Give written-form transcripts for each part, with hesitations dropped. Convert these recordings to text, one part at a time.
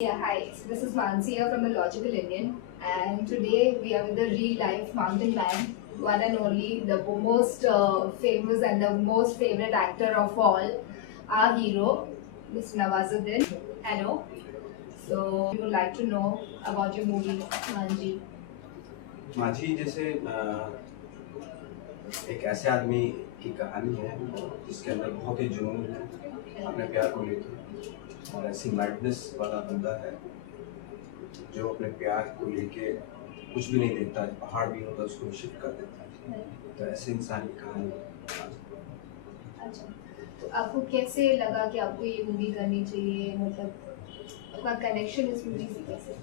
Yeah, hi. So this is Mansi here from the Logical Indian, and today we are with the real life mountain lion, one and only, the most famous and the most favorite actor of all, our hero, Mr. Nawazuddin. Hello. So we would like to know about your movie, Manji. माझी जैसे एक ऐसे आदमी की कहानी है जिसके अंदर बहुत ही जुनून है अपने प्यार को लेके और ऐसी मैडनेस वाला बंदा है जो अपने प्यार को लेके कुछ भी नहीं देखता है, पहाड़ भी होता है उसको शिफ्ट कर देता है। तो ऐसे इंसान की कहानी है। अच्छा, तो आपको कैसे लगा कि आपको ये मूवी करनी चाहिए, मतलब आपका कनेक्शन इस मूवी से कैसे?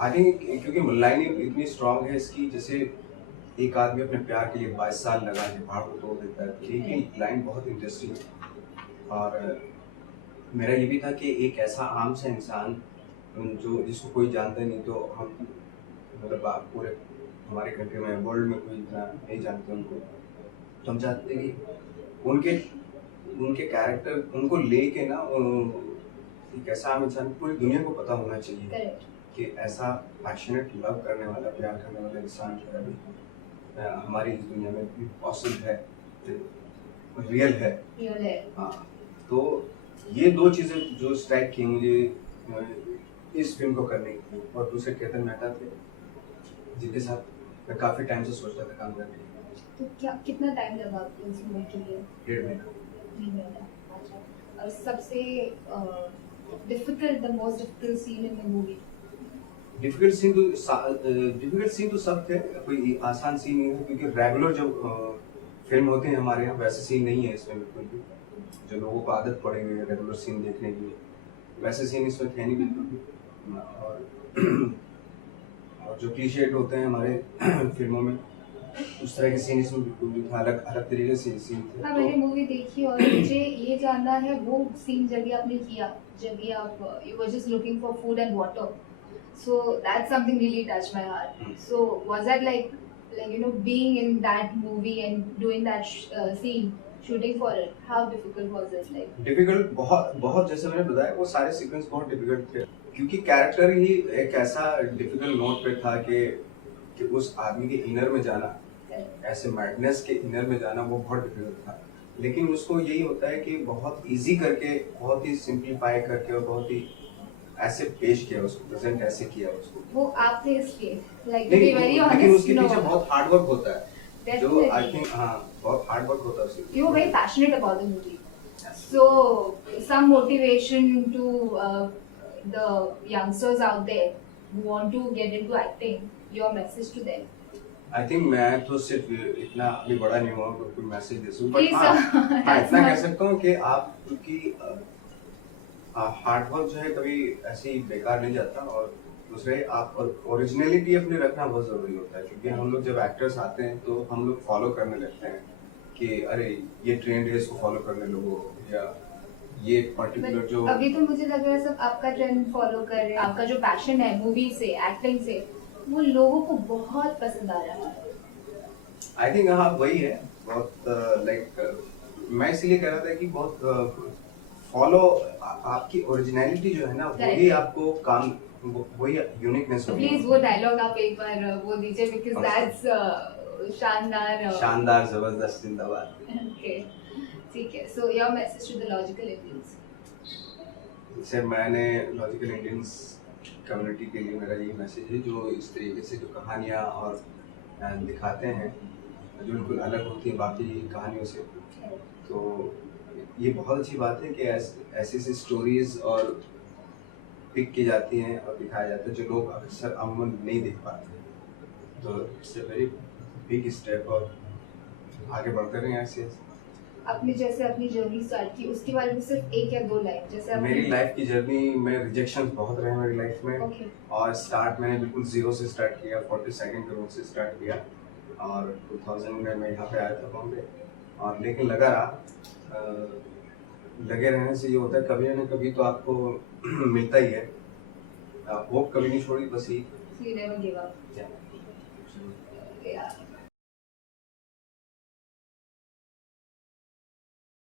आई थिंक क्योंकि लाइनिंग इतनी स्ट्रांग है इसकी, जैसे एक आदमी अपने प्यार के लिए 22 साल लगा के पहाड़ को तोड़ देता है। ठीक है, लाइन बहुत इंटरेस्टिंग है। और मेरा ये भी था कि एक ऐसा आम सा इंसान जो जिसको कोई जानता नहीं, तो हम मतलब आप पूरे हमारे कंट्री में वर्ल्ड में कोई इतना नहीं जानते उनको, तो हम चाहते हैं कि उनके उनके कैरेक्टर उनको लेके ना एक ऐसा आम इंसान पूरी दुनिया को पता होना चाहिए करेक्ट। कि ऐसा पैशनेट लव करने वाला, प्यार करने वाला इंसान जो है अभी हमारी इस दुनिया में भी पॉसिबल है, रियल है। रियल है। हाँ, तो ये दो चीज़ें जो स्ट्राइक की मुझे इस फिल्म को करने की। और दूसरे केतन मेहता थे जिनके साथ मैं काफ़ी टाइम से सोचता था काम करने की। तो क्या कितना टाइम लगा आपको इस मूवी के लिए? 1.5 महीना। 3 महीना। अच्छा, और सबसे difficult, the most difficult scene in the movie? Difficult scene तो सब थे, कोई आसान सीन नहीं है क्योंकि रेगुलर जो फिल्म होते हैं हमारे यहाँ वैसे सीन नहीं है इसमें बिल्कुल भी। जो लोगों को आदत पड़ी हुई है रेगुलर सीन देखने की, वैसे सीन इसमें थे नहीं बिल्कुल भी। और जो क्लीशेड होते हैं हमारे फिल्मों में, उस तरह के सीन इसमें बिल्कुल भी था, अलग अलग तरीके से सीन थे। हाँ, मैंने मूवी देखी और मुझे ये जानना है वो सीन जब आपने किया, जब आप you were just looking for food and water, so that's something really touched my heart. So was that like you know, being in that movie and doing that scene, shooting for it, how difficult was it? Like difficult बहुत बहुत, जैसे मैंने बताया वो सारे sequence बहुत difficult थे क्योंकि कैरेक्टर ही एक ऐसा डिफिकल्ट नोट पे था कि उस आदमी के इनर में जाना, ऐसे मैडनेस के इनर में जाना वो बहुत डिफिकल्ट था। लेकिन उसको यही होता है कि बहुत इजी करके, बहुत ही सिंप्लीफाई करके और बहुत ही ऐसे पेश किया उसको, प्रेजेंट ऐसे किया उसको। वो आप थे इसलिए, like to नहीं, be very लेकिन honest, उसके no. पीछे बहुत हार्ड वर्क होता है, जो Definitely. आई थिंक हाँ बहुत हार्ड वर्क होता है उसके। You were very passionate about the movie. So, some motivation to the youngsters out there who want to get into acting, your message to them. I think मैं तो सिर्फ इतना अभी बड़ा नहीं हुआ कोई मैसेज दे सकूं, Please, बट हाँ, sir. हाँ इतना कह सकता हूँ कि आप क्योंकि हार्ड वर्क जो है कभी ऐसे ही बेकार नहीं जाता। और दूसरे आप ओरिजिनलिटी अपने रखना बहुत जरूरी होता है क्योंकि हम लोग जब एक्टर्स आते हैं तो हम लोग फॉलो करने लगते हैं कि अरे ये ट्रेंड है इसको फॉलो करने लोगों, या ये पर्टिकुलर जो अभी तो मुझे लग रहा है सब आपका ट्रेंड फॉलो कर रहे हैं, आपका जो पैशन है मूवी से, एक्टिंग से, वो लोगों को बहुत पसंद आ रहा है। आई थिंक हाँ वही है बहुत लाइक मैं इसलिए कह रहा था कि बहुत फॉलो आपकी ओरिजिनलिटी जो है ना वही आपको काम, वही यूनिकनेस होगी। प्लीज वो डायलॉग आप एक बार बोल दीजिए, बिकॉज़ दैट्स शानदार शानदार जबरदस्त जिंदाबाद। ओके, ठीक है। So your message to the logical Indians? Sir मैंने लॉजिकल इंडियंस कम्युनिटी के लिए मेरा यही मैसेज है, जो इस तरीके से जो कहानियाँ और दिखाते हैं जो बिल्कुल अलग होती है बाकी कहानियों से, तो ये बहुत अच्छी बात है कि ऐसी ऐसी स्टोरीज और पिक की जाती हैं और दिखाया जाता है जो लोग अक्सर अमूमन नहीं देख पाते। तो it's a very big step और आगे बढ़ते रहें ऐसे। आपने जैसे अपनी जर्नी स्टार्ट की, उसके बारे में सिर्फ एक या दो लाइन, जैसे मेरी लाइफ की जर्नी में रिजेक्शन बहुत रहे मेरी लाइफ में। Okay. और स्टार्ट मैंने बिल्कुल जीरो से स्टार्ट किया, 42nd करोड़ से स्टार्ट किया और 2000 में मैं यहाँ पे आया था बॉम्बे। और लेकिन लगा रहा, लगे रहने से ये होता है कभी ना कभी तो आपको मिलता ही है। होप कभी नहीं छोड़ी, बस ही never give up. Yeah. Yeah.